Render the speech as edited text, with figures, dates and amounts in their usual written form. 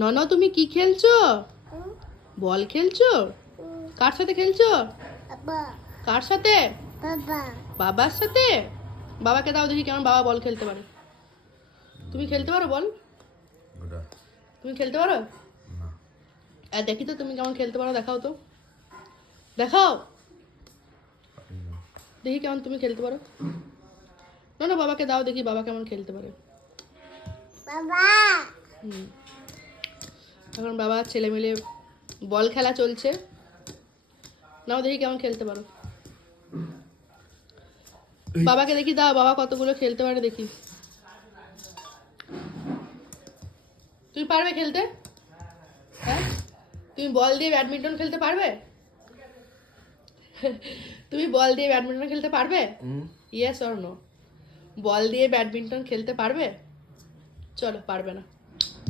নন তুমি কি খেলছো? বল খেলছো? কার সাথে খেলছো? কার সাথে? বাবার সাথে। বাবাকে দাও দেখি কেমন বাবা বল খেলতে পারে। তুমি খেলতে পারো বল? তুমি খেলতে পারো? আর দেখি তো তুমি কেমন খেলতে পারো, দেখাও তো, দেখাও দেখি কেমন তুমি খেলতে পারো। না না, বাবাকে দাও দেখি বাবা কেমন খেলতে পারে। এখন বাবা ছেলে মিলে বল খেলা চলছে, নাও দেখি কেমন খেলতে পারো। বাবাকে দেখি দাও বাবা কতগুলো খেলতে পারে দেখি। তুমি পারবে খেলতে? হ্যাঁ, তুমি বল দিয়ে ব্যাডমিন্টন খেলতে পারবে? তুমি বল দিয়ে ব্যাডমিন্টন খেলতে পারবে? Yes or no? বল দিয়ে ব্যাডমিন্টন খেলতে পারবে? চলো, পারবে না।